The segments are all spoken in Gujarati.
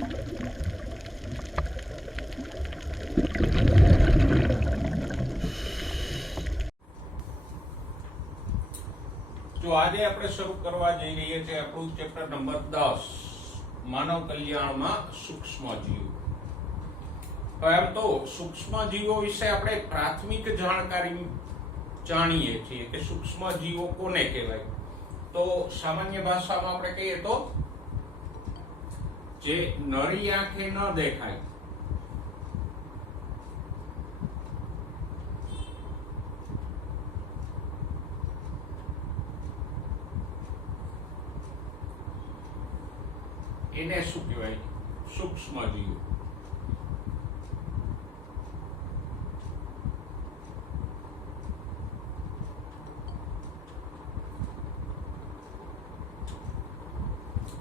તો આજે આપણે શરૂ કરવા જઈ રહ્યા છીએ આપણું ચેપ્ટર નંબર 10 માનવ કલ્યાણમાં સૂક્ષ્મ જીવો. એમ તો સૂક્ષ્મ જીવો વિશે આપણે પ્રાથમિક જાણકારી જાણીએ છીએ કે સૂક્ષ્મ જીવો કોને કહેવાય. તો સામાન્ય ભાષામાં આપણે કહીએ તો જે નરી આંખે ન દેખાય એને શું કહેવાય? સૂક્ષ્મ જીવો.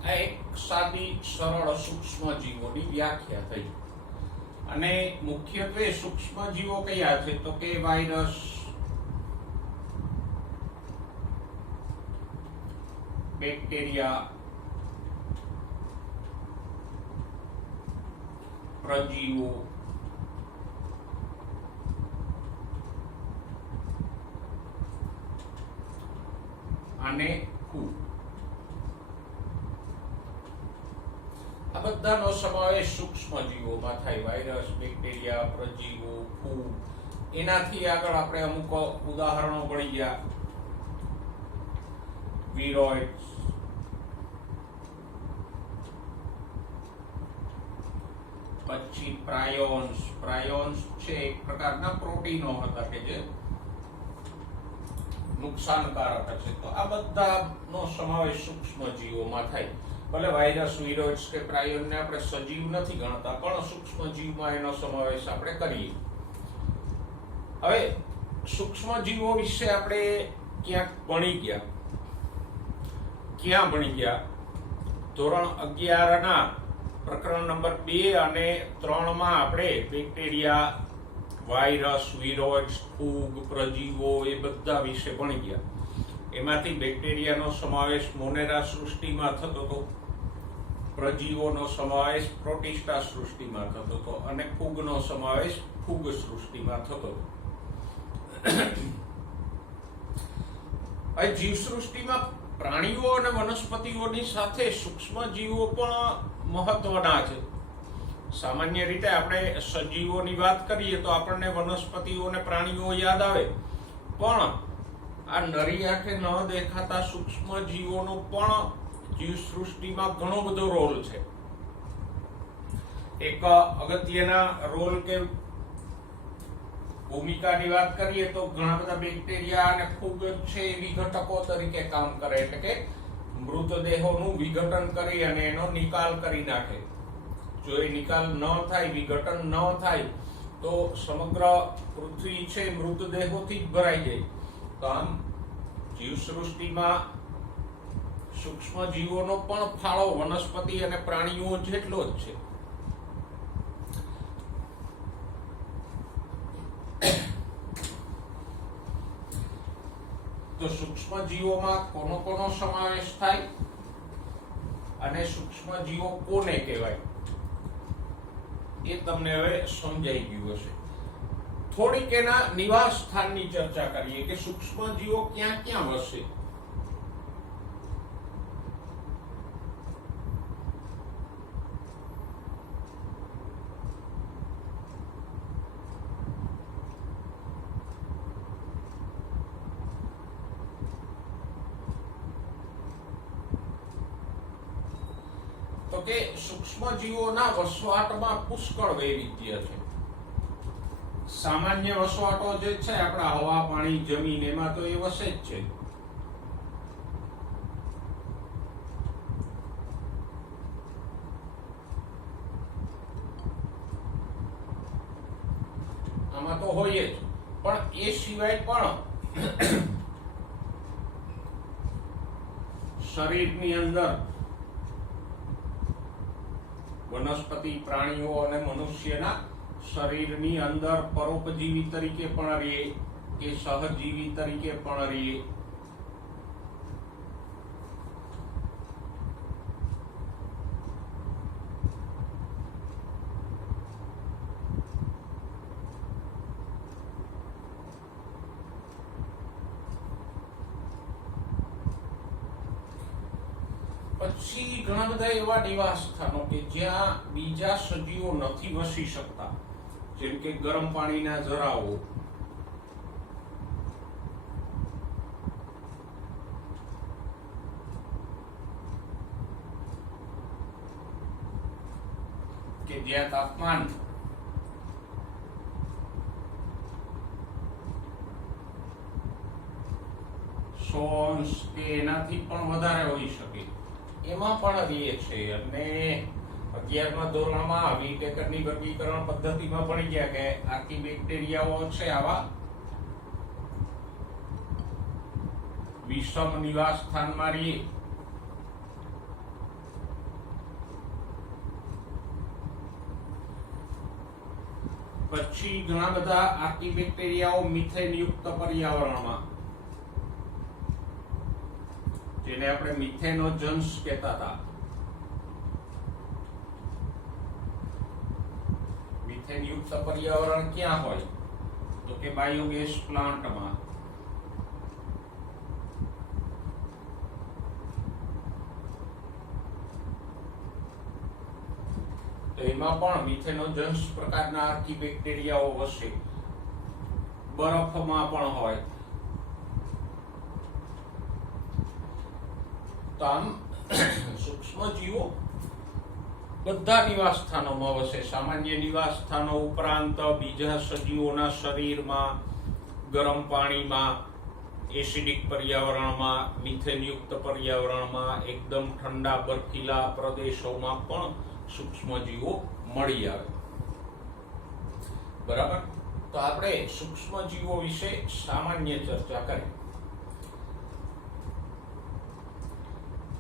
આ એક સાદી સરળ સૂક્ષ્મ જીવોની વ્યાખ્યા થઈ. અને મુખ્યત્વે સૂક્ષ્મ જીવો કયા છે તો કે વાયરસ, બેક્ટેરિયા, પ્રજીવો, અને ફૂગ. આ બધાનો સમાવેશ સૂક્ષ્મ જીવોમાં થાય. વાયરસ, બેક્ટેરિયા, પ્રજીવો, ફૂગ. એનાથી આગળ આપણે અમુક ઉદાહરણો ગણી ગયા. વિરોઇડ્સ, પછી પ્રાયોન્સ. પ્રાયોન્સ છે એક પ્રકારના પ્રોટીનો હતા કે જે નુકસાનકારક છે. તો આ બધાનો સમાવેશ સૂક્ષ્મ જીવોમાં થાય. ભલે વાયરસ, વિરોઇડ્સ કે પ્રાયોનને આપણે સજીવ નથી ગણતા, પણ સૂક્ષ્મ જીવમાં એનો સમાવેશ આપણે કરીએ. હવે સૂક્ષ્મ જીવો વિશે આપણે ક્યાં ભણી ગયા? ધોરણ 11 ના પ્રકરણ નંબર 2 અને 3 માં આપણે બેક્ટેરિયા, વાયરસ, વિરોઇડ્સ, ફૂગ, પ્રજીવો એ બધા વિશે ભણી ગયા. એમાંથી બેક્ટેરિયાનો સમાવેશ મોનેરા સૃષ્ટિમાં થતો હતો, પ્રજીવોનો સમાવેશ પ્રોટિસ્ટા સૃષ્ટિમાં થતો હતો અને ફૂગનો સમાવેશ ફૂગ સૃષ્ટિમાં થતો હતો. હવે જીવસૃષ્ટિમાં પ્રાણીઓ અને વનસ્પતિઓની સાથે સૂક્ષ્મ જીવો પણ મહત્વના છે. સામાન્ય રીતે આપણે સજીવોની વાત કરીએ તો આપણને વનસ્પતિઓ અને પ્રાણીઓ યાદ આવે, પણ આ નરી આંખે ન દેખાતા સૂક્ષ્મ જીવોનો પણ જીવસૃષ્ટિમાં ઘણો બધો રોલ છે. એક અગત્યના રોલ કે ભૂમિકાની વાત કરીએ તો ઘણા બધા બેક્ટેરિયા અને ફૂગ છે એ વિઘટકો તરીકે કામ કરે, એટલે કે મૃતદેહોનું વિઘટન કરી અને એનો નિકાલ કરી નાખે. જો એ નિકાલ ન થાય, વિઘટન ન થાય તો સમગ્ર પૃથ્વી છે મૃતદેહોથી જ ભરાઈ જાય. તો આમ જીવસૃષ્ટિમાં સૂક્ષ્મ જીવોનો પણ ફાળો વનસ્પતિ અને પ્રાણીઓ જેટલો જ છે. તો સૂક્ષ્મ જીવોમાં કોનો સમાવેશ થાય અને સૂક્ષ્મ જીવો કોને કહેવાય એ તમને હવે સમજાઈ ગયું હશે. થોડીક એના નિવાસ સ્થાનની ચર્ચા કરીએ કે સૂક્ષ્મ જીવો ક્યાં ક્યાં વસે. તો કે સૂક્ષ્મ જીવોના વસવાટમાં પુષ્કળ વૈવિધ્ય છે. સામાન્ય વસવાટો જે છે આપણા હવા, પાણી, જમીન, એમાં તો એ વસે જ છે. આમાં તો હોય જ, પણ એ સિવાય પણ શરીરની અંદર વનસ્પતિ, પ્રાણીઓ અને મનુષ્યના શરીરની અંદર પરોપજીવી તરીકે પણ રહીએ કે સહજીવી તરીકે પણ રહીએ. પછી ઘણા બધા એવા નિવાસ સ્થાનો કે જ્યાં બીજા સજીવો નથી વસી શકતા, જેમ કે ગરમ પાણીના ઝરાઓ, કે જ્યાં તાપમાન અંશ કે એનાથી પણ વધારે હોઈ શકે, એમાં પણ રહે છે. અને 11મા ધોરણમાં વિટેકરની વર્ગીકરણ પદ્ધતિમાં ભણી ગયા કે આખી બેક્ટેરિયાઓ છે આવા વિષમ નિવાસ સ્થાનમાં રહે. પછી ઘણા બધા આર્કી બેક્ટેરિયાઓ મિથેન યુક્ત પર્યાવરણમાં, જેને આપણે મિથેનોજન્સ કહેતા હતા. મિથેન યુક્ત પર્યાવરણ ક્યાં હોય? તો કે બાયોગેસ પ્લાન્ટમાં. તો એમાં પણ મિથેનોજન્સ પ્રકારના આર્કી બેક્ટેરિયાઓ વસે. બરફમાં પણ હોય. તો આમ સૂક્ષ્મ જીવો બધા નિવાસ સ્થાનોમાં વસે. સામાન્ય નિવાસ સ્થાનો ઉપરાંત બીજા સજીવોના શરીરમાં, ગરમ પાણીમાં, એસિડિક પર્યાવરણમાં, મિથેનયુક્ત પર્યાવરણમાં, એકદમ ઠંડા બરફીલા પ્રદેશોમાં પણ સૂક્ષ્મ જીવો મળી આવે. બરાબર. તો આપણે સૂક્ષ્મ જીવો વિશે સામાન્ય ચર્ચા કરી.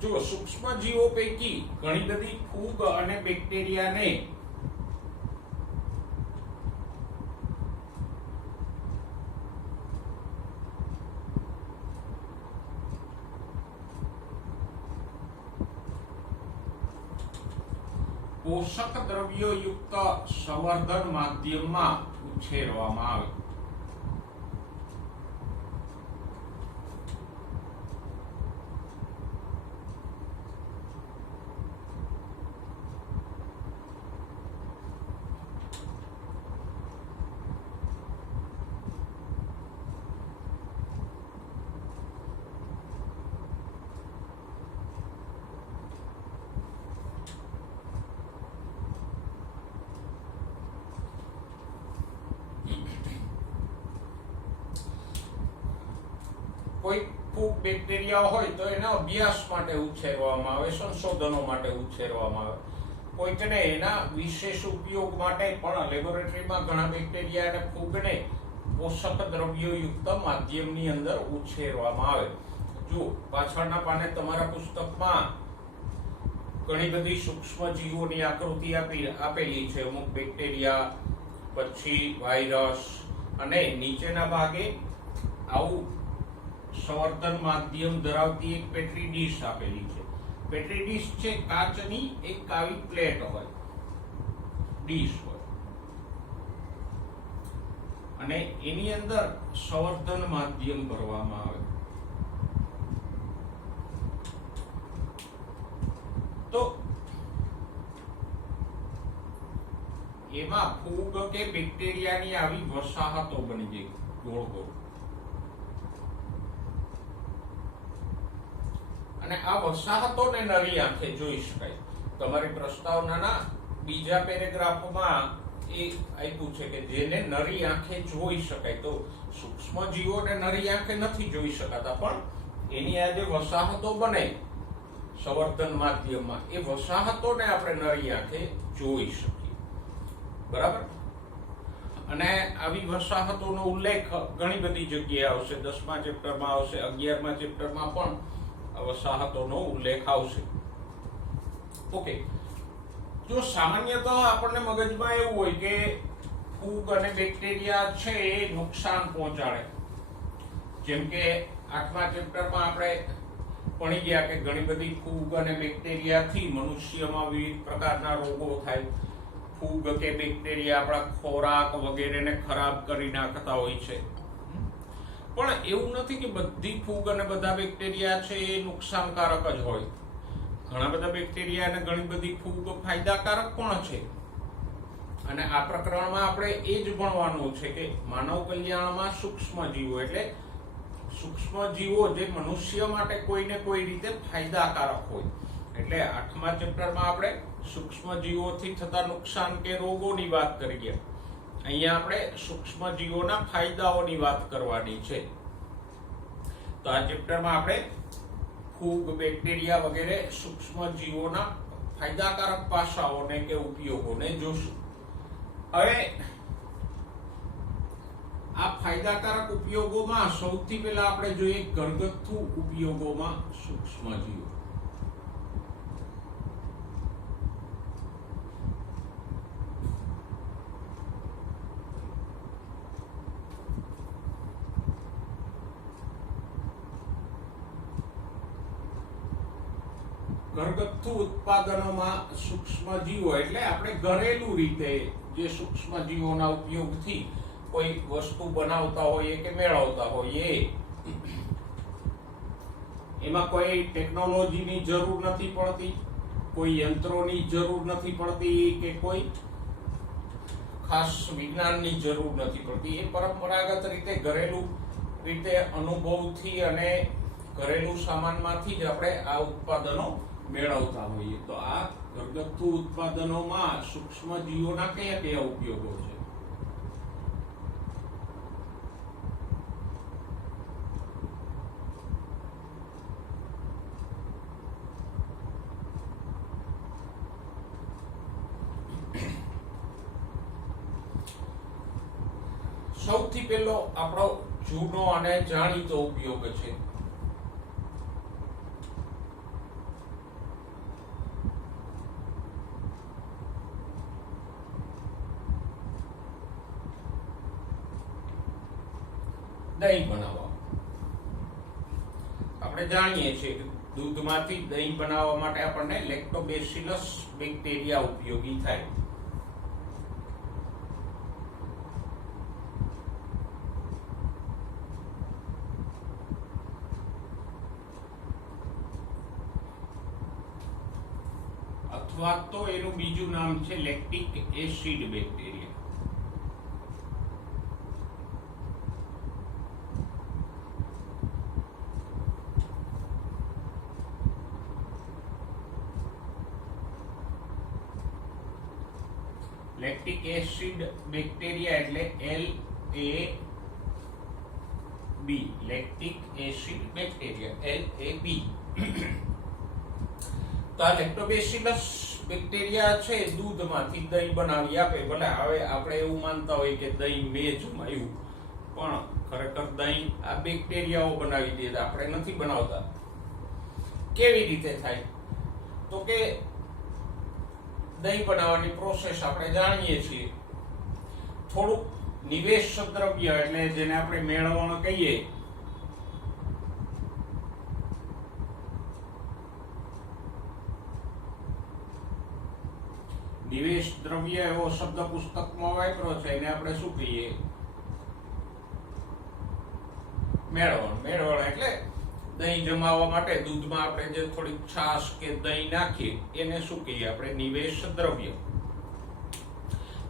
જો સૂક્ષ્મ જીવો પૈકી ઘણી બધી ફૂગ અને બેક્ટેરિયાને પોષક દ્રવ્યો યુક્ત સંવર્ધન માધ્યમમાં ઉછેરવામાં આવે. કોઈ ફૂગ બેક્ટેરિયા હોય તો એના અભ્યાસ માટે ઉછેરવામાં આવે, સંશોધનો માટે ઉછેરવામાં આવે. કોઈકને એના વિશેષ ઉપયોગ માટે પણ લેબોરેટરીમાં ઘણા બેક્ટેરિયા અને ફૂગને પોષક દ્રવ્યો યુક્ત માધ્યમની અંદર ઉછેરવામાં આવે. જો પાછળના પાને તમારા પુસ્તકમાં ઘણી બધી સૂક્ષ્મ જીવોની આકૃતિ આપેલી છે. અમુક બેક્ટેરિયા, પછી વાયરસ, અને નીચેના ભાગે આવું સંવર્ધન માધ્યમ ધરાવતી એક પેટ્રી ડીશ આપેલી છે. પેટ્રી ડીશ છે કાચની એક આવી પ્લેટ હોય, ડીશ હોય, અને એની અંદર સંવર્ધન માધ્યમ ભરવામાં આવે. તો એમાં ફૂગ કે બેક્ટેરિયાની આવી વસાહતો બની જાય ગોળ ગોળ. અને આ વસાહતોને નરી આંખે જોઈ શકાય. તમારી પ્રસ્તાવનાના બીજા પેરેગ્રાફમાં એ આપ્યું છે કે જેને નરી આંખે જોઈ શકાય. તો સૂક્ષ્મ જીવોને નરી આંખે નથી જોઈ શકાતા, પણ એની આ જે વસાહતો બને સંવર્ધન માધ્યમમાં, એ વસાહતોને આપણે નરી આંખે જોઈ શકીએ. બરાબર. અને આવી વસાહતોનો ઉલ્લેખ ઘણી બધી જગ્યાએ આવશે. 10મા ચેપ્ટરમાં આવશે, 11મા ચેપ્ટરમાં પણ વસાહતોનો ઉલ્લેખ આવશે. ઓકે. જો સામાન્યતઃ આપણને મગજમાં એવું હોય કે ફૂગ અને બેક્ટેરિયા છે એ નુકસાન પહોંચાડે. જેમ કે 8મા ચેપ્ટરમાં આપણે ભણી ગયા કે ઘણી બધી ફૂગ અને બેક્ટેરિયાથી મનુષ્યમાં વિવિધ પ્રકારના રોગો થાય. ફૂગ કે બેક્ટેરિયા આપણા ખોરાક વગેરેને ખરાબ કરી નાખતા હોય છે. પણ એવું નથી કે બધી ફૂગ અને બધા બેક્ટેરિયા છે એ નુકસાનકારક જ હોય. ઘણા બધા બેક્ટેરિયા અને ઘણી બધી ફૂગ ફાયદાકારક પણ છે. અને આ પ્રકરણમાં આપણે એ જ ભણવાનું છે કે માનવ કલ્યાણમાં સૂક્ષ્મ જીવો એટલે સૂક્ષ્મ જીવો જે મનુષ્ય માટે કોઈને કોઈ રીતે ફાયદાકારક હોય. એટલે 8મા ચેપ્ટરમાં આપણે સૂક્ષ્મ જીવોથી થતા નુકસાન કે રોગોની વાત કરીએ. અહીંયા આપણે સૂક્ષ્મ જીવોના ફાયદાઓની વાત કરવાની છે. તો આ ચેપ્ટરમાં આપણે ફૂગ, બેક્ટેરિયા વગેરે સૂક્ષ્મ જીવોના ફાયદાકારક પાસાઓને કે ઉપયોગોને જોશું. હવે આ ફાયદાકારક ઉપયોગોમાં સૌથી પહેલા આપણે જોઈએ ઘરગથ્થુ ઉપયોગોમાં સૂક્ષ્મ જીવો. ઘરગથ્થુ ઉત્પાદનોમાં સૂક્ષ્મ જીવો એટલે આપણે ઘરેલું રીતે જે સૂક્ષ્મ જીવોના ઉપયોગથી કોઈ વસ્તુ બનાવતા હોઈએ કે મેળવતા હોઈએ, એમાં કોઈ ટેકનોલોજીની જરૂર નથી પડતી, કોઈ યંત્રોની જરૂર નથી પડતી કે કોઈ ખાસ વિજ્ઞાનની જરૂર નથી પડતી. એ પરંપરાગત રીતે ઘરેલું રીતે અનુભવથી અને ઘરેલું સામાનમાંથી જ આપણે આ ઉત્પાદનો મેળવતા હોઈએ. તો આ ઘરગથ્થુ ઉત્પાદનોમાં સૂક્ષ્મ જીવોના કયા કયા ઉપયોગો છે? સૌથી પહેલો આપણો જૂનો અને જાણીતો ઉપયોગ છે દહીં બનાવવા. આપણે જાણીએ છીએ કે દૂધમાંથી દહીં બનાવવા માટે આપણને લેક્ટોબેસિલસ બેક્ટેરિયા ઉપયોગી થાય. અથવા તો એનું બીજું નામ છે lactic acid bacteria. Lactic acid bacteria એટલે LAB, lactic acid bacteria LAB. તો આ લેક્ટોબેસિલસ બેક્ટેરિયા છે દૂધમાંથી દહીં બનાવી આપે. ભલે હવે આપણે એવું માનતા હોય કે દહીં મેં જમાયું, પણ ખરેખર દહીં આ બેક્ટેરિયાઓ બનાવી દે, આપણે નથી બનાવતા. કેવી રીતે થાય? તો કે દહીં બનાવવાની પ્રોસેસ આપણે જાણીએ છીએ. થોડુંક નિવેશ દ્રવ્ય એટલે જેને આપણે મેળવણ કહીએ, નિવેશ દ્રવ્ય એવો શબ્દ પુસ્તકમાં વાપર્યો છે, એને આપણે શું કહીએ? મેળવણ. મેળવણ એટલે દહીં જમાવવા માટે દૂધમાં આપણે જે થોડીક છાશ કે દહીં નાખીએ એને શું કહીએ આપણે? નિવેશ દ્રવ્ય.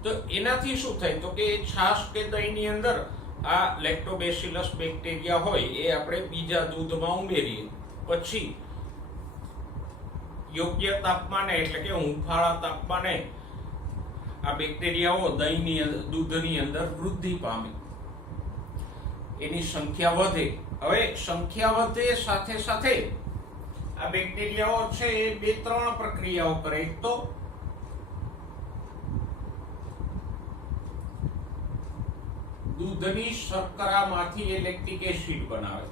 તો એનાથી શું થાય? તો કે છાશ કે દહીંની અંદર આ લેક્ટોબેસિલસ બેક્ટેરિયા હોય એ આપણે બીજા દૂધમાં ઉમેરીએ, પછી યોગ્ય તાપમાને એટલે કે હુંફાળા તાપમાને આ બેક્ટેરિયાઓ દૂધની અંદર વૃદ્ધિ પામે, એની સંખ્યા વધે. હવે સંખ્યા વધે સાથે સાથે આ બેક્ટેરિયાઓ છે એ 2-3 પ્રક્રિયાઓ કરે. એક તો દૂધની શર્કરામાંથી એ લેક્ટિક એસિડ બનાવે.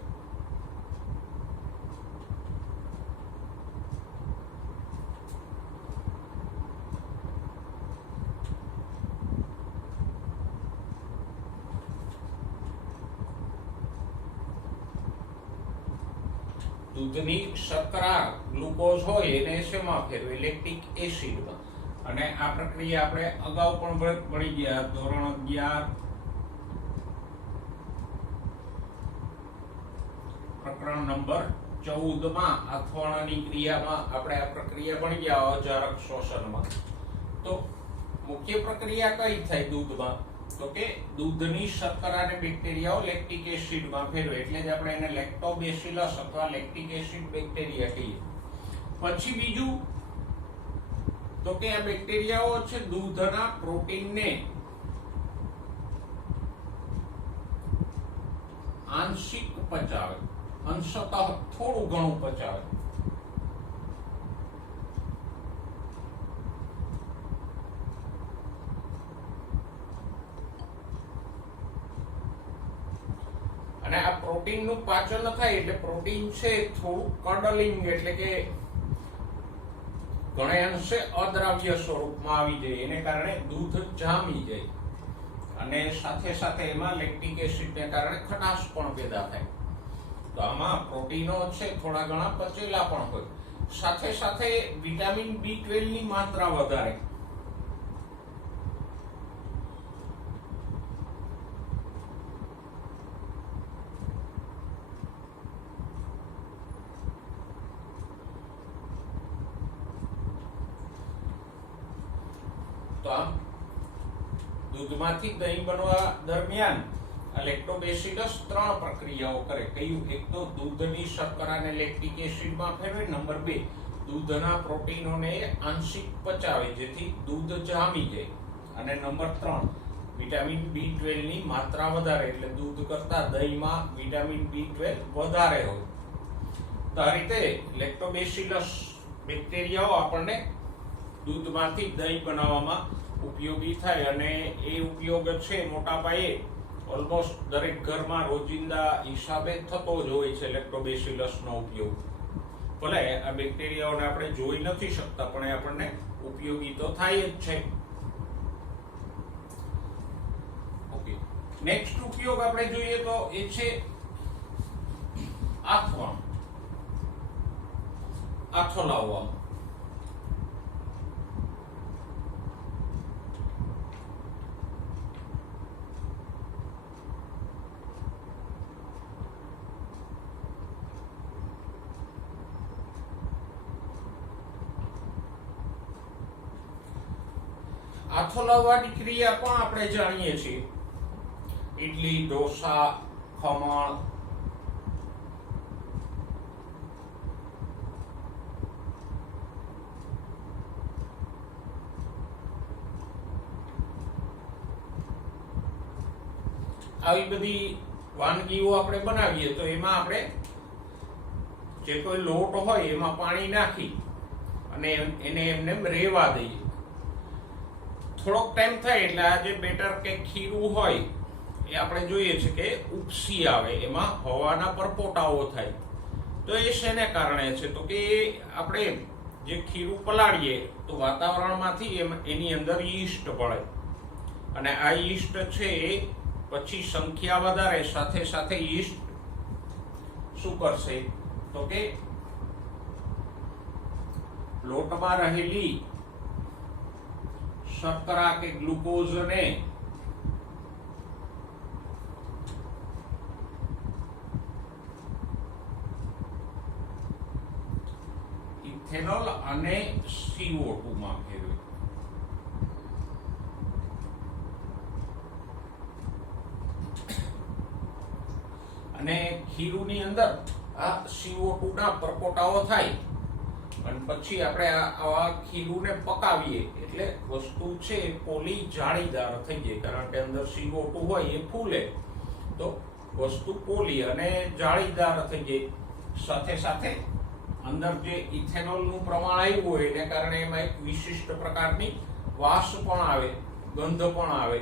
દૂધની શર્કરા ગ્લુકોઝ હોય એને શેમાં ફેરવે? લેક્ટિક એસિડમાં. અને આ પ્રક્રિયા આપણે અગાઉ પણ ભણી ગયા, ધોરણ 11 પ્રકરણ નંબર 14 આથવણની ક્રિયામાં આપણે આ પ્રક્રિયા ભણી ગયા અજારક શોષણમાં. તો મુખ્ય પ્રક્રિયા કઈ થાય દૂધમાં? તો કે દૂધની શર્કરાને બેક્ટેરિયાઓ લેક્ટિક એસિડમાં ફેરવે, એટલે જ આપણે એને લેક્ટોબેસિલસ અથવા લેક્ટિક એસિડ બેક્ટેરિયા કહીએ. પછી બીજું તો કે આ બેક્ટેરિયાઓ છે દૂધના પ્રોટીનને આંશિક પચાવે, અંશતઃ થોડું ઘણું પચાવે. અને આ પ્રોટીનનું પાચન થાય એટલે પ્રોટીન છે થોડું કડલિંગ એટલે કે ઘણા અંશે અદ્રાવ્ય સ્વરૂપમાં આવી જાય, એને કારણે દૂધ જામી જાય અને સાથે સાથે એમાં લેક્ટિક એસિડને કારણે ખટાશ પણ પેદા થાય. તો આમાં પ્રોટીનો છે થોડા ઘણા પચેલા પણ હોય, સાથે સાથે વિટામિન B12 ની માત્રા વધારે. તો આમ દૂધમાંથી દહીં બનવા દરમિયાન લેક્ટોબેસિલસ 3 પ્રક્રિયાઓ કરે. કયું? એક તો દૂધની શર્કરાને લેક્ટિક એસિડમાં ફેરવે, નંબર 2 દૂધના પ્રોટીનોને આંશિક પચાવે જેથી દૂધ જામી જાય, અને નંબર 3 વિટામિન B12 ની માત્રા વધારે, એટલે દૂધ કરતા દહીંમાં વિટામિન B12 વધારે હોય. તો આ રીતે લેક્ટોબેસિલસ બેક્ટેરિયાઓ આપણને દૂધમાંથી દહીં બનાવવામાં ઉપયોગી થાય, અને એ ઉપયોગ છે મોટા પાયે ઓલમોસ્ટ દરેક ઘરમાં રોજિંદા હિસાબે થતો જ હોય છે લેક્ટોબેસિલસનો ઉપયોગ. ભલે આ બેક્ટેરિયાઓને આપણે જોઈ નથી શકતા પણ એ આપણને ઉપયોગી તો થાય જ છે. ઓકે, નેક્સ્ટ ઉપયોગ આપણે જોઈએ તો એ છે આથવણ, આથો લાવવામાં. આથો લાવવાની ક્રિયા પણ આપણે જાણીએ છીએ. ઇડલી, ઢોસા, ખમણ, આવી બધી વાનગીઓ આપણે બનાવીએ તો એમાં આપણે જે કોઈ લોટ હોય એમાં પાણી નાખી અને એને એમને રેવા દઈએ. થોડોક ટાઈમ થાય એટલે આ જે બેટર કે ખીરું હોય એ આપણે જોઈએ છે કે ઉપસી આવે, એમાં હવાના પરપોટાઓ થાય. તો એ શેને કારણે છે? તો કે આપણે જે ખીરું પલાળીએ તો વાતાવરણમાંથી એની અંદર યીસ્ટ ભળે, અને આ યીસ્ટ છે પછી સંખ્યા વધારે, સાથે સાથે યીસ્ટ શું કરશે? તો કે લોટમાં રહેલી શર્કરા કે ગ્લુકોઝને ઇથેનોલ અને CO2 માં ફેરવે. અને ખીરુની અંદર આ CO2 ના પરપોટાઓ થાય અને પછી આપણે આવા ખીરુને પકાવીએ એટલે વસ્તુ છે પોલી જાળીદાર થઈ જાય, કારણ કે અંદર CO2 હોય એ ફૂલે તો વસ્તુ પોલી અને જાળીદાર થઈ જાય. સાથે સાથે અંદર જે ઇથેનોલનું પ્રમાણ આવ્યું હોય એને કારણે એમાં એક વિશિષ્ટ પ્રકારની વાસ પણ આવે, ગંધ પણ આવે.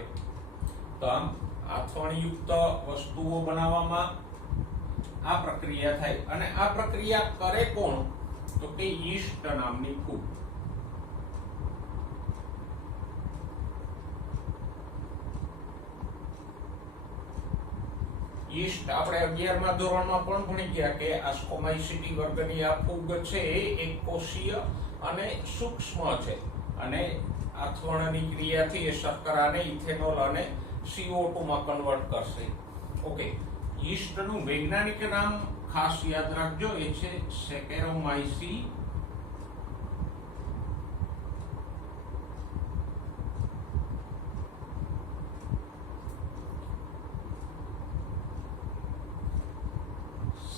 તો આમ આથવણયુક્ત વસ્તુઓ બનાવવામાં આ પ્રક્રિયા થાય. અને આ પ્રક્રિયા કરે કોણ? તો કે યીસ્ટ નામની ફૂગ. યીસ્ટ આપણે 11મા ધોરણમાં પણ ભણી ગયા કે આસ્કોમાઇસીટી વર્ગની આ ફૂગ છે એક કોષીય અને સૂક્ષ્મ છે, અને આથવણની ક્રિયાથી એ શર્કરાને ઇથેનોલ અને CO2 માં કન્વર્ટ કરશે. ઓકે, યીસ્ટનું વૈજ્ઞાનિક નામ ખાસ યાદ રાખજો, એ છે સેકેરોમાઇસી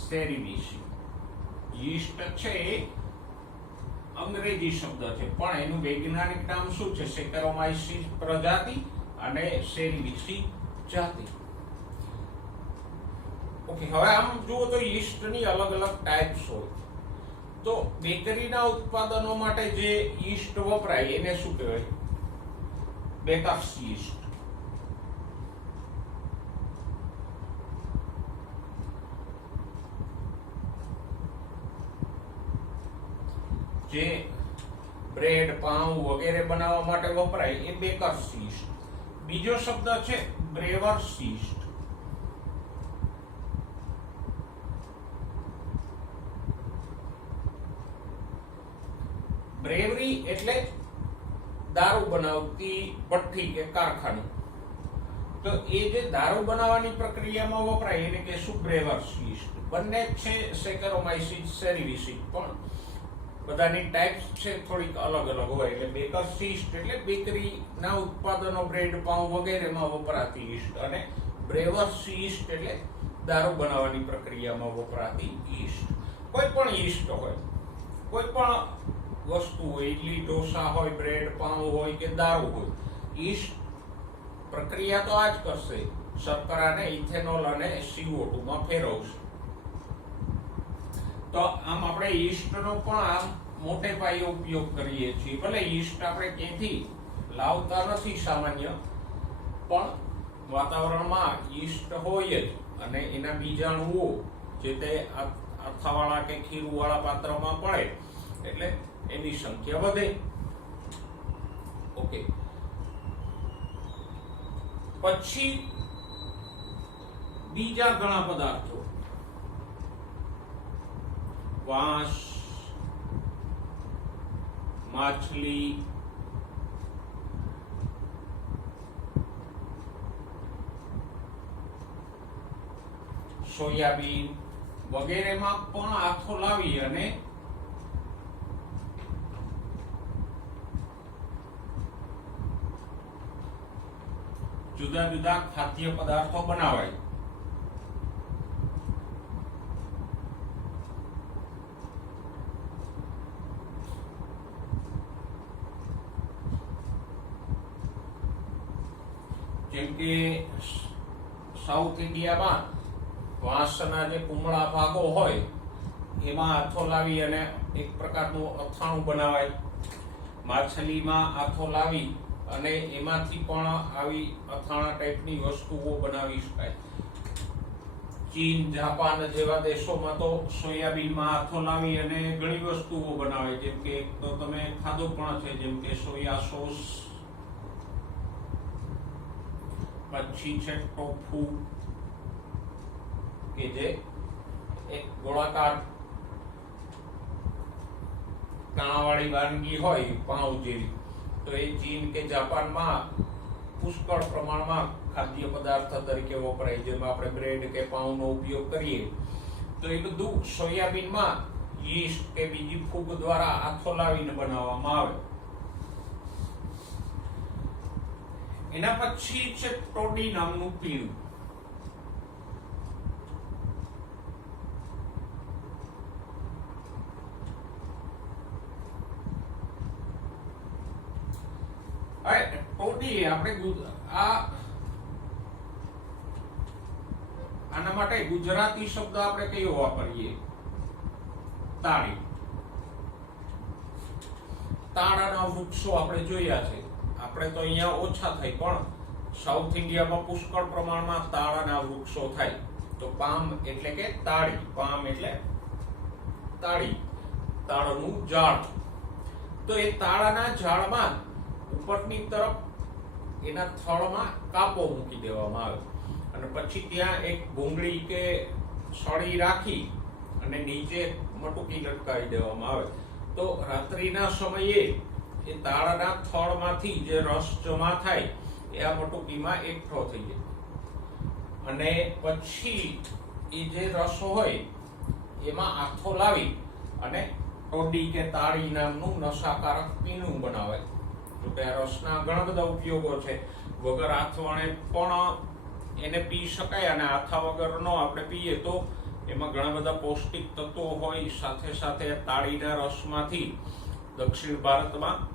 સેરિવિસી. યીસ્ટ છે અંગ્રેજી શબ્દ છે, પણ એનું વૈજ્ઞાનિક નામ શું છે? સેકેરોમાઇસીસ પ્રજાતિ અને સેરિવિસી જાતિ. ઓકે, હવે આમ જુઓ તો યીસ્ટની અલગ અલગ ટાઈપ્સ હોય. તો બેકરીના ઉત્પાદનો માટે જે યીસ્ટ વપરાય એને શું કહેવાય? Baker's yeast. જે બ્રેડ, પાઉં વગેરે બનાવવા માટે વપરાય એ બેકર્સ યીસ્ટ. બીજો શબ્દ છે બ્રેવર્સ યીસ્ટ. બ્રેવરી એટલે દારૂ બનાવતી ભઠ્ઠી કે કારખાનું. તો એ જે દારૂ બનાવવાની પ્રક્રિયામાં વપરાય એને કહેશું બ્રેવર્સ યીસ્ટ. બંને છે સેકેરોમાઇસીસ સેરિવિસી, પણ બધાની ટાઈપ્સ છે થોડીક અલગ અલગ હોય. એટલે બેકર્સ યીસ્ટ એટલે બેકરીના ઉત્પાદનો, બ્રેડ, પાઉં વગેરેમાં વપરાતી યીસ્ટ, અને બ્રેવર્સ યીસ્ટ એટલે દારૂ બનાવવાની પ્રક્રિયામાં વપરાતી યીસ્ટ. કોઈ પણ યીસ્ટ હોય, કોઈ પણ વસ્તુ હોય, ઇડલી ઢોસા હોય, બ્રેડ, પાઉં હોય કે દારૂ હોય, યીસ્ટ પ્રક્રિયા તો આ જ કરશે. શર્કરાને ઇથેનોલ અને CO2 માં ફેરવશે. તો આમ આપણે યીસ્ટનો પણ આમ મોટે પાયે ઉપયોગ કરીએ છીએ. ભલે યીસ્ટ આપણે ક્યાંથી લાવતા નથી સામાન્ય, પણ વાતાવરણમાં યીસ્ટ હોય જ, અને એના બીજાણુઓ જે તે આથાવાળા કે ખીરુવાળા પાત્રમાં પડે એટલે એની સંખ્યા વધે. ઓકે, પછી બીજા ઘણા પદાર્થો, વાંસ, માછલી, સોયાબીન વગેરેમાં પણ આથો લાવી અને જુદા જુદા ખાદ્ય પદાર્થો બનાવાય. જેમ કે સાઉથ ઇન્ડિયામાં વાંસના જે કુમળા ભાગો હોય એમાં આથો લાવી અને એક પ્રકારનું અથાણું બનાવાય. માછલીમાં આથો લાવી અને એમાંથી પણ આવી અથાણા ટાઈપની વસ્તુઓ બનાવી શકાય. ચીન, જાપાન જેવા દેશોમાં તો સોયાબીનમાં આથો લાવી અને ઘણી વસ્તુઓ બનાવે. જેમ કે તો તમે ખાધું પણ છે, જેમ કે સોયા સોસ, પછી છે ટોફુ કે જે એક ગોળાકાર કાણાવાળી વાનગી હોય પાઉં જેવી. તો એ ચીન કે જાપાનમાં પુષ્કળ પ્રમાણમાં ખાદ્ય પદાર્થ તરીકે વપરાય. જેમાં આપણે બ્રેડ કે પાઉંનો ઉપયોગ કરીએ તો એ બધું સોયાબીનમાં યીસ્ટ કે બીજી ફૂગ દ્વારા આથો લાવીને બનાવવામાં આવે. એના પછી છે ટોડી નામનું પીણું. ટોડી આપણે આના માટે ગુજરાતી શબ્દ આપણે કયો વાપરીએ? તાળી. તાળાના વૃક્ષો આપણે જોયા છે. આપણે તો અહીંયા ઓછા થાય, પણ સાઉથ ઇન્ડિયામાં પુષ્કળ પ્રમાણમાં તાળાના વૃક્ષો થાય. તો પામ એટલે કે તાળી, પામ એટલે તાળી, તાળનું ઝાડ. તો એ તાળાના ઝાડમાં ઉપરની તરફ એના થડમાં કાપો મૂકી દેવામાં આવે અને પછી ત્યાં એક ભૂંગળી કે સળી રાખી અને નીચે મટુકી લટકાવી દેવામાં આવે. તો રાત્રિના સમયે એ તાળાના થડમાંથી જે રસ જમા થાય એ આ મટુકીમાં એકઠો થઈ જાય અને પછી એ જે રસ હોય એમાં આથો લાવી અને ટોડી કે તાળી નામનું નશાકારક પીણું બનાવે. જો કે આ રસના ઘણા બધા ઉપયોગો છે. વગર આથવાણે પણ એને પી શકાય અને આથા વગરનો આપણે પીએ તો એમાં ઘણા બધા પૌષ્ટિક તત્વો હોય. સાથે સાથે તાળીના રસમાંથી દક્ષિણ ભારતમાં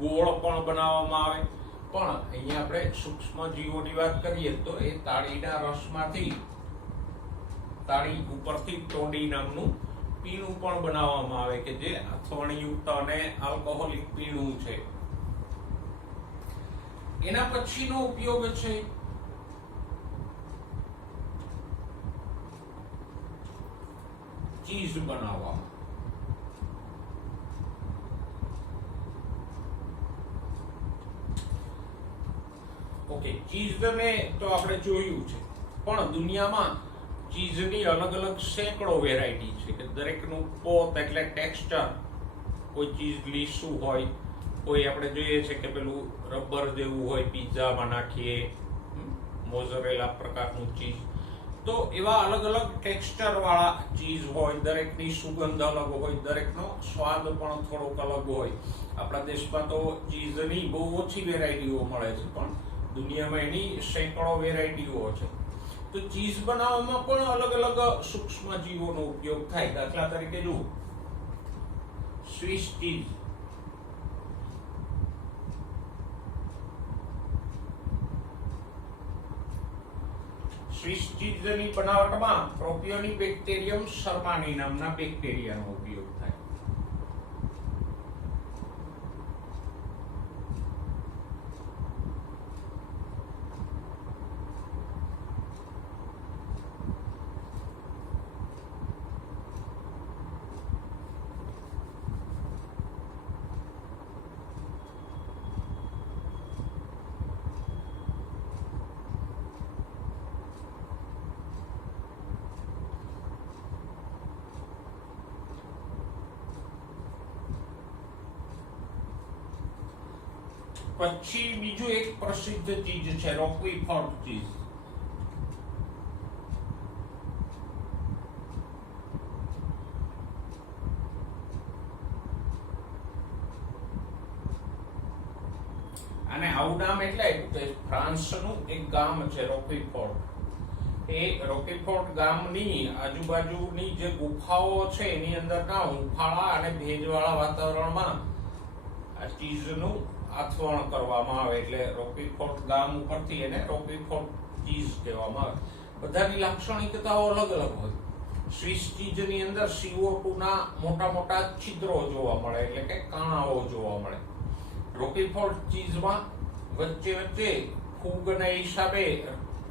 ગોળ પણ બનાવવામાં આવે. પણ અહીંયા આપણે સૂક્ષ્મ જીવોની વાત કરીએ તો એ તાળીના રસમાંથી તાળી ઉપરથી ટોડી નામનું પીણું પણ બનાવવામાં આવે કે જે આથવણયુક્ત અને આલ્કોહોલિક પીણું છે. એના પછીનો ઉપયોગ છે ચીઝ બનાવવામાં. ઓકે, ચીઝને તો આપણે જોયું છે, પણ દુનિયામાં ચીઝની અલગ અલગ સેંકડો વેરાયટી છે કે દરેકનું પોત એટલે ટેક્સચર. કોઈ ચીઝ લીસું હોય, કોઈ આપણે જોઈએ છે કે પેલું રબર જેવું હોય, પિઝામાં નાખીએ મોઝરેલા પ્રકારનું ચીઝ. તો એવા અલગ અલગ ટેક્સચર વાળા ચીઝ હોય. દરેકની સુગંધ અલગ હોય, દરેકનો સ્વાદ પણ થોડોક અલગ હોય. આપણા દેશમાં તો ચીઝની બહુ ઓછી વેરાયટીઓ મળે છે, પણ દુનિયામાં એની સેંકડો વેરાયટીઓ છે. તો ચીઝ બનાવવામાં પણ અલગ અલગ સૂક્ષ્મ જીવોનો ઉપયોગ થાય. દાખલા તરીકે જુઓ, સ્વિસ ચીઝ. સ્વિસ ચીઝની બનાવટમાં પ્રોપિયોનિબેક્ટેરિયમ શર્માની નામના બેક્ટેરિયાનો ઉપયોગ થાય. પછી બીજું એક પ્રસિદ્ધ ચીજ છે રોક્વીફોર્ટ ચીઝ. અને આવું નામ એટલે કે ફ્રાન્સનું એક ગામ છે રોક્વીફોર્ટ. એ રોક્વીફોર્ટ ગામની આજુબાજુની જે ગુફાઓ છે એની અંદરના હુંફાળા અને ભેજવાળા વાતાવરણમાં આ ચીઝનું આથવણ કરવામાં આવે એટલે રોક્વીફોર્ટ ગામ ઉપરથી એને રોક્વીફોર્ટ ચીઝ કહેવામાં આવે. બધાની લાક્ષણિકતાઓ અલગ અલગ હોય. સ્વિસ ચીઝની અંદર CO2 ના મોટા મોટા છિદ્રો જોવા મળે એટલે કે કાણાઓ જોવા મળે. રોક્વીફોર્ટ ચીઝમાં વચ્ચે વચ્ચે ફૂગના હિસાબે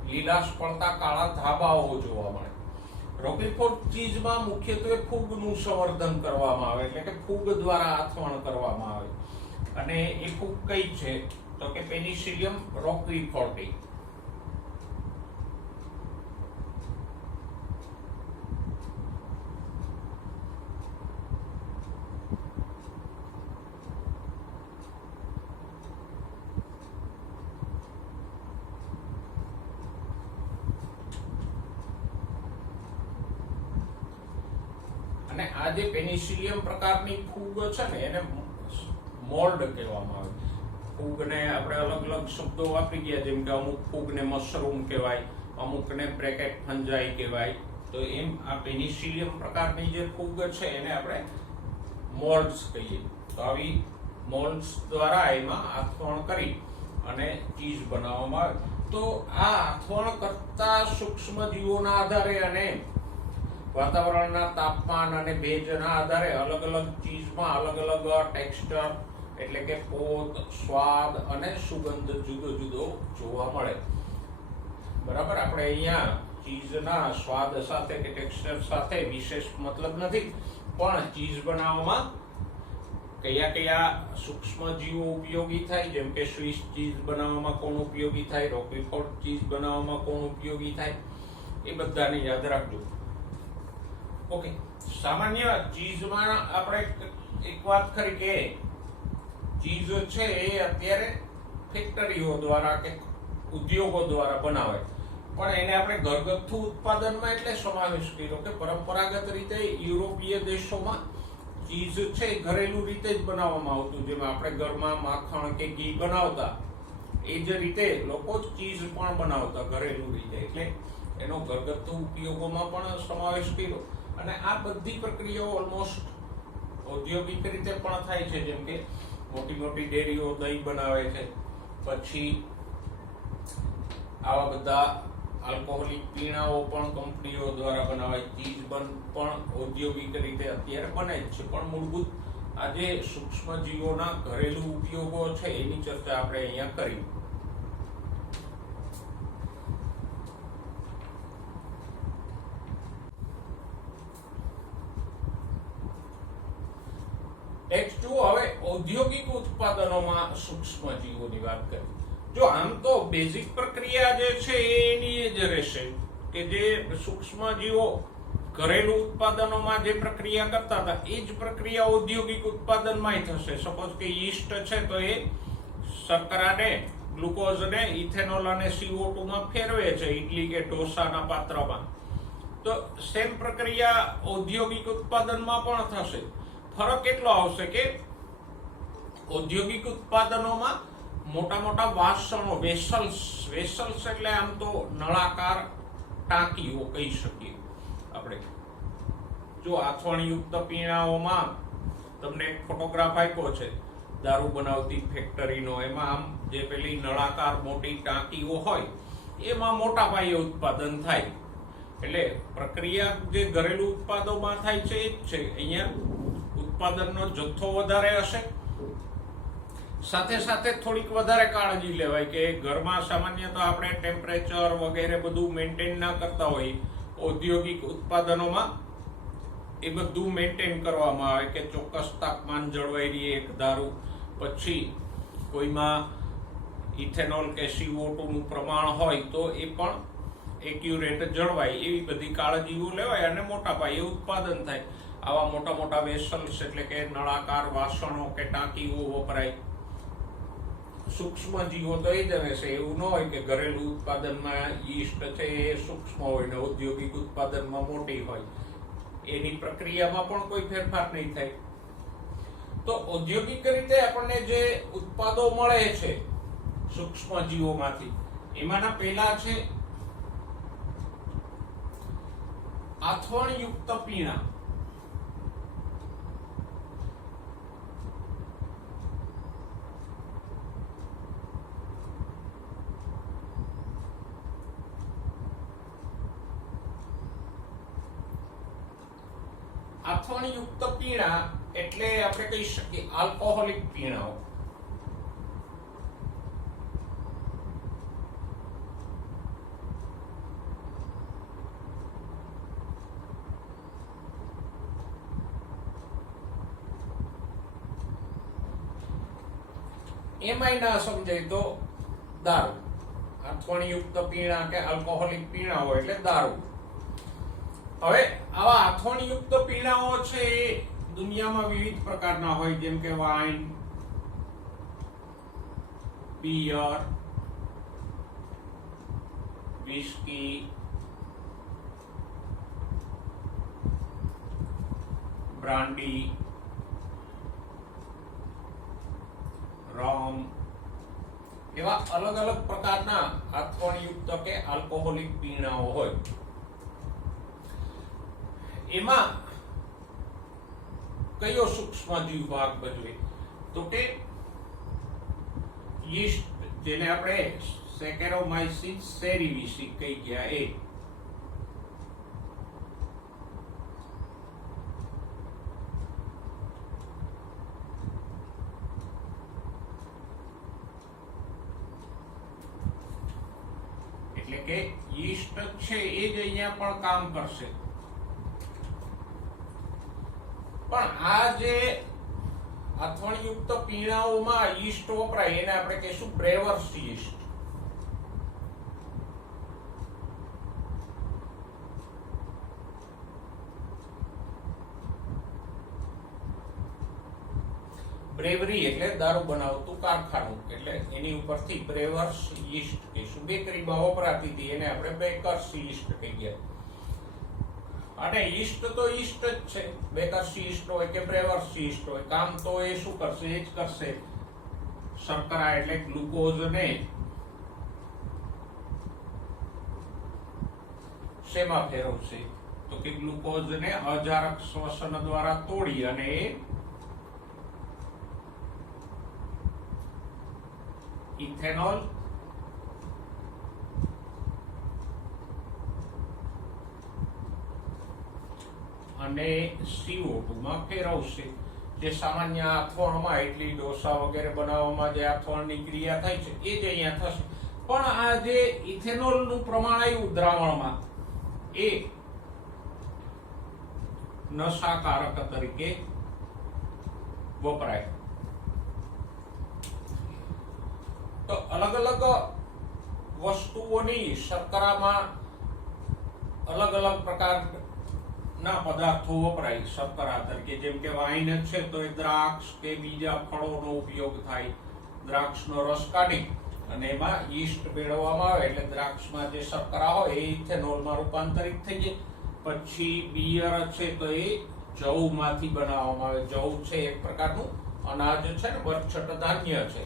લીલાશ પડતા કાળા ધાબાઓ જોવા મળે. રોક્વીફોર્ટ ચીઝમાં મુખ્યત્વે ફૂગનું સંવર્ધન કરવામાં આવે એટલે કે ફૂગ દ્વારા આથવણ કરવામાં આવે. અને એ ફૂગ કઈ છે તો કે પેનિસિલિયમ રોક્વીફોર્ટી. અને આ જે પેનિસિલિયમ પ્રકારની ફૂગ છે ને એને મોલ્ડ કહેવામાં આવે. ફૂગને આપણે અલગ અલગ શબ્દો વાપરી ગયા, જેમ કે અમુક ફૂગને મશરૂમ કહેવાય, અમુકને બ્રેકેટ ફંજાઈ કહેવાય. તો એમ આ પેનિસિલિયમ પ્રકારની જે ફૂગ છે એને આપણે મોલ્ડ્સ કહીએ. તો આવી મોલ્ડ્સ દ્વારા એમાં આથવણ કરી અને ચીઝ બનાવવામાં આવે. તો આ આથવણ કરતા સૂક્ષ્મ જીવોના આધારે અને વાતાવરણના તાપમાન અને ભેજના આધારે અલગ અલગ ચીઝમાં અલગ અલગ ટેક્સચર એટલે કે પોત, સ્વાદ અને સુગંધ જુદો જુદો જોવા મળે. બરાબર. આપણે અહીંયા ચીઝના સ્વાદ સાથે કે ટેક્સચર સાથે વિશેષ મતલબ નથી, પણ ચીઝ બનાવવામાં કયા કયા સૂક્ષ્મ જીવો ઉપયોગી થાય, જેમ કે સ્વિસ ચીઝ બનાવવામાં કોણ ઉપયોગી થાય, રોક્વીફોર્ટ ચીઝ બનાવવામાં કોણ ઉપયોગી થાય, એ બધાને યાદ રાખજો. ઓકે, સામાન્ય ચીઝમાં આપણે એક વાત કરી કે ચીઝ છે એ અત્યારે ફેક્ટરીઓ દ્વારા કે ઉદ્યોગો દ્વારા બનાવે. પણ એને આપણે ઘરગથ્થુ ઉત્પાદનમાં એટલે સમાવેશ કર્યો કે પરંપરાગત રીતે યુરોપીય દેશોમાં ચીઝ છે ઘરેલું રીતે જ બનાવવામાં આવતું, જેમાં આપણે ઘરમાં માખણ કે ઘી બનાવતા એ જ રીતે લોકો ચીઝ પણ બનાવતા ઘરેલું રીતે, એટલે એનો ઘરગથ્થુ ઉપયોગોમાં પણ સમાવેશ કર્યો. અને આ બધી પ્રક્રિયાઓ ઓલમોસ્ટ ઔદ્યોગિક રીતે પણ થાય છે, જેમ કે મોટી મોટી ડેરીઓ દહીં બનાવે છે, પછી આવા બધા આલ્કોહોલિક પીણાઓ પણ કંપનીઓ દ્વારા બનાવાય, ચીઝ પણ ઔદ્યોગિક રીતે અત્યારે બને જ છે. પણ મૂળભૂત આજે સૂક્ષ્મજીવોના ઘરેલું ઉપયોગો છે એની ચર્ચા આપણે અહીંયા કરી. નેક્સ્ટ જુઓ, હવે ઔદ્યોગિક ઉત્પાદનોમાં સૂક્ષ્મજીવોની વાત કરીએ. જો આમ તો બેઝિક પ્રક્રિયા જે છે એની જ રહેશે કે જે સૂક્ષ્મજીવો ઘરેલું ઉત્પાદનોમાં જે પ્રક્રિયા કરતા હતા એ જ પ્રક્રિયા ઔદ્યોગિક ઉત્પાદનમાં થશે. સપોઝ કે યીસ્ટ છે તો એ શર્કરાને, ગ્લુકોઝને ઇથેનોલ અને CO2 માં ફેરવે છે ઇડલી કે ઢોસાના પાત્રમાં, તો સેમ પ્રક્રિયા ઔદ્યોગિક ઉત્પાદનમાં પણ થશે. ફરક એટલો આવશે કે ઔદ્યોગિક ઉત્પાદનોમાં મોટા મોટા વાસણો, વેસલ્સ એટલે આમ તો નળાકાર ટાંકીઓ કહી શકીએ આપણે. જો આથવણયુક્ત પીણાઓમાં તમને એક ફોટોગ્રાફ આપ્યો છે દારૂ બનાવતી ફેક્ટરીનો, એમાં આમ જે પેલી નળાકાર મોટી ટાંકીઓ હોય એમાં મોટા પાયે ઉત્પાદન થાય. એટલે પ્રક્રિયા જે ઘરેલું ઉત્પાદનોમાં થાય છે એ જ છે. અહીંયા ઉત્પાદનનો જથ્થો વધારે હશે, સાથે સાથે થોડીક વધારે કાળજી લેવાય કે ઘરમાં સામાન્ય તો આપણે ટેમ્પરેચર વગેરે બધું મેન્ટેન ના કરતા હોય, ઔદ્યોગિક ઉત્પાદનોમાં એ બધું મેન્ટેન કરવામાં આવે કે ચોક્કસ તાપમાન જળવાઈ રહે એક ધારું, પછી કોઈમાં ઇથેનોલ કે CO2 નું પ્રમાણ હોય તો એ પણ એક્યુરેટ જળવાય, એવી બધી કાળજીઓ લેવાય અને મોટા પાયે ઉત્પાદન થાય. આવા મોટા મોટા વેસલ્સ એટલે કે નળાકાર વાસણો કે ટાંકીઓ વપરાય. સૂક્ષ્મજીવો તો એ જ રહેશે, એવું ન હોય કે ઘરેલું ઉત્પાદનમાં યીસ્ટ છે એ સૂક્ષ્મ હોય ને ઔદ્યોગિક ઉત્પાદનમાં મોટી હોય. એની પ્રક્રિયામાં પણ કોઈ ફેરફાર નહીં થાય. તો ઔદ્યોગિક રીતે આપણને જે ઉત્પાદો મળે છે સૂક્ષ્મજીવોમાંથી, એમાંના પહેલા છે આથવણયુક્ત પીણા. આથવણયુક્ત પીણા એટલે આપણે કહી શકીએ આલ્કોહોલિક પીણાઓ. એમાંય ના સમજાય તો દારૂ. આથવણયુક્ત પીણા કે આલ્કોહોલિક પીણાઓ એટલે દારૂ. હવે આવા આથવણયુક્ત પીણાઓ છે એ દુનિયામાં વિવિધ પ્રકારના હોય, જેમ કે વાઇન, બિયર, વિસ્કી, બ્રાન્ડી, રમ, એવા અલગ અલગ પ્રકારના આથવણયુક્ત કે આલ્કોહોલિક પીણાઓ હોય. એમાં કયો સૂક્ષ્મજીવ ભાગ ભજવે તો કે યીસ્ટ, જેને આપણે સેકેરોમાઇસીસ સેરેવિસી કહી ગયા એ. એટલે કે યીસ્ટ છે એ જ અહીંયા પણ કામ કરશે. પણ આ જે આથવણયુક્ત પીણાઓમાં યીસ્ટ વપરાય એને આપણે કહીશું બ્રેવર્સ યીસ્ટ. બ્રેવરી એટલે દારૂ બનાવતું કારખાનું, એટલે એની ઉપરથી બ્રેવર્સ યીસ્ટ કહીશું. બેકરીમાં વપરાતી હતી એને આપણે બેકર્સ યીસ્ટ કહીએ. અને યીસ્ટ તો યીસ્ટ જ છે. બેકર્સ યીસ્ટ હોય કે બ્રેવર્સ યીસ્ટ હોય, કામ તો એ શું કરશે? એ જ કરશે. શર્કરા એટલે ગ્લુકોઝને શેમાં ફેરવશે? તો કે ગ્લુકોઝને અજારક શ્વસન દ્વારા તોડી અને ઇથેનોલ અને CO2 માં ફેરવશે. જે સામાન્ય આથવણમાં ઇડલી ઢોસા વગેરે બનાવવામાં જે આથવણની ક્રિયા થાય છે એ જ અહીંયા થશે. પણ આ જે ઇથેનોલનું પ્રમાણ આવ્યું દ્રાવણમાં એ નશાકારક તરીકે વપરાય. તો અલગ અલગ વસ્તુઓની શર્કરામાં અલગ અલગ પ્રકારના પદાર્થો વપરાય શર્કરા તરીકે. જેમ કે વાઇન છે તો એ દ્રાક્ષ કે બીજા ફળોનો ઉપયોગ થાય. દ્રાક્ષનો રસ કાઢી અને એમાં યીસ્ટ મેળવવામાં આવે એટલે દ્રાક્ષમાં જે શર્કરા હોય એ ઇથેનોલમાં રૂપાંતરિત થઈ જાય. પછી બિયર છે તો એ જવમાંથી બનાવવામાં આવે. જવ છે એક પ્રકારનું અનાજ છે ને, બરછટ ધાન્ય છે.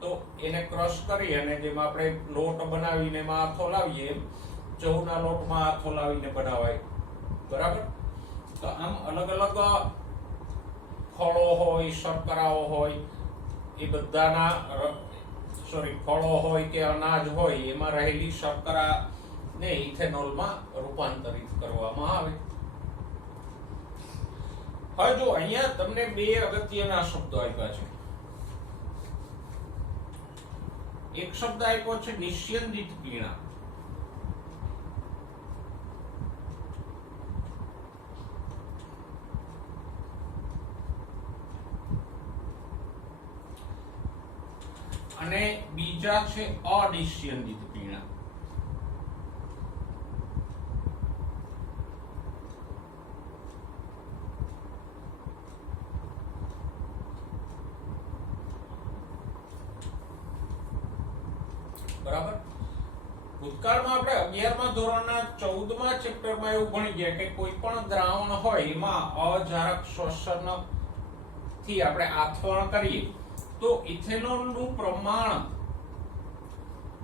તો એને ક્રશ કરી અને જેમાં આપણે લોટ બનાવીને એમાં આથો લાવીએ એમ જવના લોટમાં આથો લાવીને બનાવાય. બરાબર? તો આમ અલગ અલગ ફળો હોય, શર્કરાઓ હોય, એ બધાના ફળો હોય કે અનાજ હોય એમાં રહેલી શર્કરા ને ઇથેનોલમાં રૂપાંતરિત કરવામાં આવે. હવે જો અહીંયા તમને બે અગત્યના શબ્દો આપ્યા છે. એક શબ્દ આપ્યો છે નિસ્યંદિત પીણા. અને બીજા છે અનિસ્યંદિત પીણા. બરાબર? ભૂતકાળમાં આપણે 11મા ધોરણના 14મા ચેપ્ટરમાં એવું ભણી ગયા કે કોઈ પણ દ્રાવણ હોય એમાં અજારક શ્વસન થી આપણે આથવણ કરીએ તો ઇથેનોલનું પ્રમાણ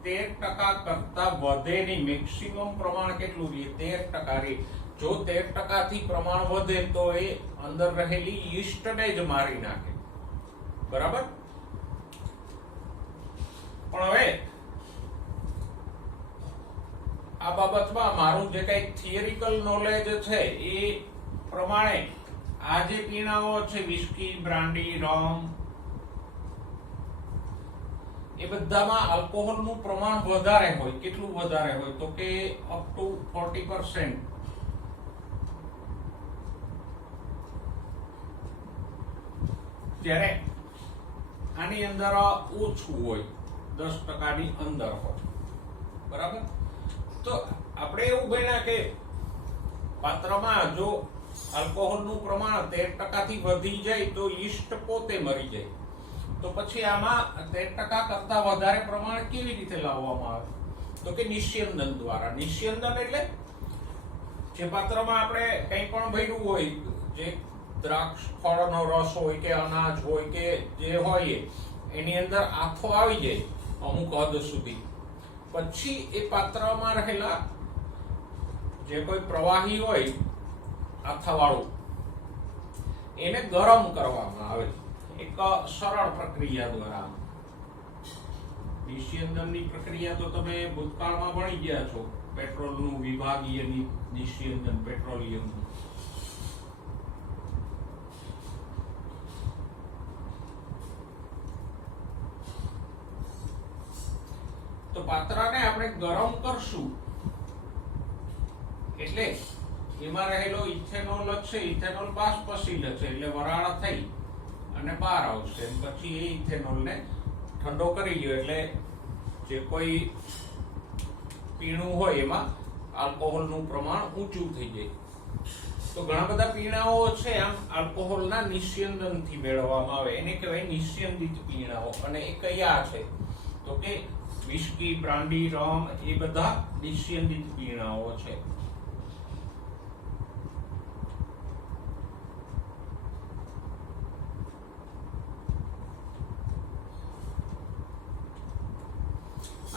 13% કરતા વધે નહીં. મેક્સિમમ પ્રમાણ કેટલું રહે? 13% રહે. જો 13% થી પ્રમાણ વધે તો એ અંદર રહેલી યીસ્ટને જ મારી નાખે. બરાબર? પણ હવે આ બાબતમાં મારું જે કઈ થિયરિકલ નોલેજ છે એ પ્રમાણે આ જે પીણાઓ છે વિસ્કી, બ્રાન્ડી, રમ, એ બધામાં આલ્કોહોલનું પ્રમાણ વધારે હોય. કેટલું વધારે હોય? તો કે અપ ટુ 40%. જ્યારે આની અંદર ઓછું હોય, 10% ની અંદર હોય. બરાબર? તો આપણે એવું ભણ્યા કે પાત્રમાં જો આલ્કોહોલનું પ્રમાણ 13% થી વધી જાય તો યીસ્ટ પોતે મરી જાય. તો પછી આમાં 13% કરતા વધારે પ્રમાણ કેવી રીતે લાવવામાં આવે? તો કે નિસ્યંદન દ્વારા. નિસ્યંદન એટલે જે પાત્રમાં આપણે કંઈ પણ ભર્યું હોય, જે દ્રાક્ષ ફળનો રસ હોય કે અનાજ હોય કે જે હોય એની અંદર આથો આવી જાય અમુક હદ સુધી, પછી એ પાત્રમાં રહેલા જે કોઈ પ્રવાહી હોય આથાવાળું એને ગરમ કરવામાં આવે એક સરળ પ્રક્રિયા દ્વારા. નિસ્યંદનની પ્રક્રિયા તો તમે ભૂતકાળમાં ભણી ગયા છો. પેટ્રોલનું વિભાગીય નિસ્યંદન, પેટ્રોલિયમનું. તો પાત્રને આપણે ગરમ કરશું એટલે એમાં રહેલો ઇથેનોલ છે, ઇથેનોલ બાષ્પશીલ છે એટલે વરાળ થઈ અને બહાર આવશે. પછી એ ઇથેનોલને ઠંડો કરી લ્યો એટલે જે કોઈ પીણું હોય એમાં આલ્કોહોલનું પ્રમાણ ઊંચું થઈ જાય. તો તો ઘણા બધા પીણાઓ છે આમ આલ્કોહોલના નિસ્યંદનથી મેળવવામાં આવે, એને કહેવાય નિસ્યંદિત પીણાઓ. અને એ કયા છે તો કે વિસ્કી, બ્રાન્ડી, રમ એ બધા નિસ્યંદિત પીણાઓ છે.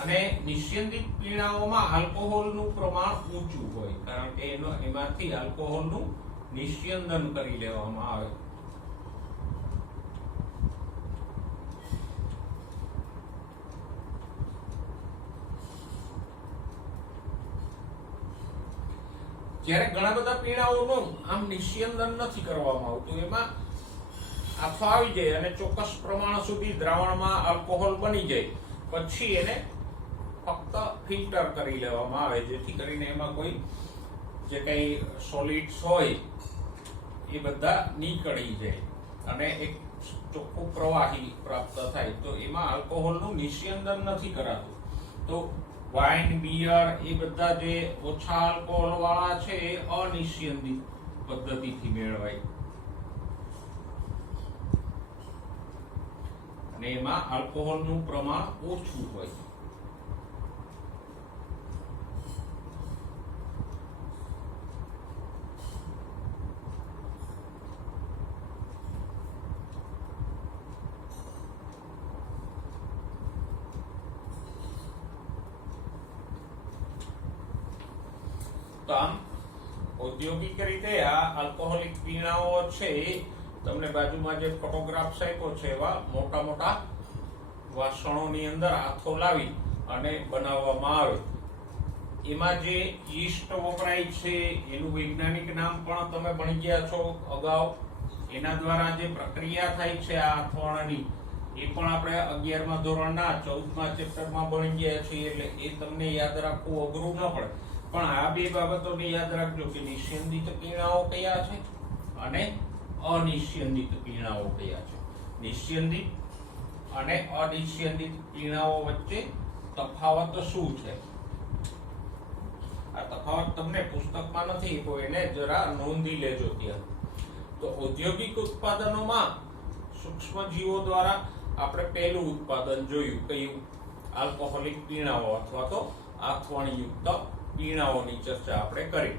અને નિસ્યંદિત પીણાઓમાં આલ્કોહોલનું પ્રમાણ ઊંચું હોય, કારણ કે એમાંથી આલ્કોહોલનું નિસ્યંદન કરી લેવામાં આવે. જ્યારે ઘણા બધા પીણાઓનું આમ નિસ્યંદન નથી કરવામાં આવતું, એમાં આથો આવી જાય અને ચોક્કસ પ્રમાણ સુધી દ્રાવણમાં આલ્કોહોલ બની જાય, પછી એને ફક્ત ફિલ્ટર કરી લેવામાં આવે, જેથી કરીને એમાં કોઈ જે કઈ સોલિડ્સ હોય એ બધા નીકળી જાય અને એક ચોખ્ખું પ્રવાહી પ્રાપ્ત થાય. તો એમાં આલ્કોહોલનું નિસ્યંદન નથી કરાતું. તો વાઇન, બિયર એ બધા જે ઓછા આલ્કોહોલ વાળા છે એ અનિસ્યંદિત પદ્ધતિથી મેળવાય અને એમાં આલ્કોહોલનું પ્રમાણ ઓછું હોય. તો આમ ઔદ્યોગિક રીતે આ આલ્કોહોલિક પીણાઓ છે તમને બાજુમાં જે ફોટોગ્રાફ્સ આપ્યો છે એવા મોટા મોટા વાસણોની અંદર હાથો લાવી અને બનાવવામાં આવે. એમાં જે યીસ્ટ વપરાય છે એનું વૈજ્ઞાનિક નામ પણ તમે ભણી ગયા છો અગાઉ. એના દ્વારા જે પ્રક્રિયા થાય છે આ હાથવણાની એ પણ આપણે 11મા ધોરણના 14મા ચેપ્ટરમાં ભણી ગયા છીએ, એટલે એ તમને યાદ રાખવું અઘરું ન પડે. પણ આ બે બાબતોને યાદ રાખજો કે નિસ્યંદિત પીણાઓ કયા છે અને અનિસ્યંદિત પીણાઓ કયા છે. નિસ્યંદિત અને અનિસ્યંદિત પીણાઓ વચ્ચે તફાવત શું છે? આ તફાવત તમને પુસ્તકમાં નથી, તો એને જરા નોંધી લેજો ત્યાં. તો ઔદ્યોગિક ઉત્પાદનોમાં સૂક્ષ્મ જીવો દ્વારા આપણે પહેલું ઉત્પાદન જોયું કયું? આલ્કોહોલિક પીણાઓ અથવા તો આથવણયુક્ત પીણાઓની ચર્ચા આપણે કરી.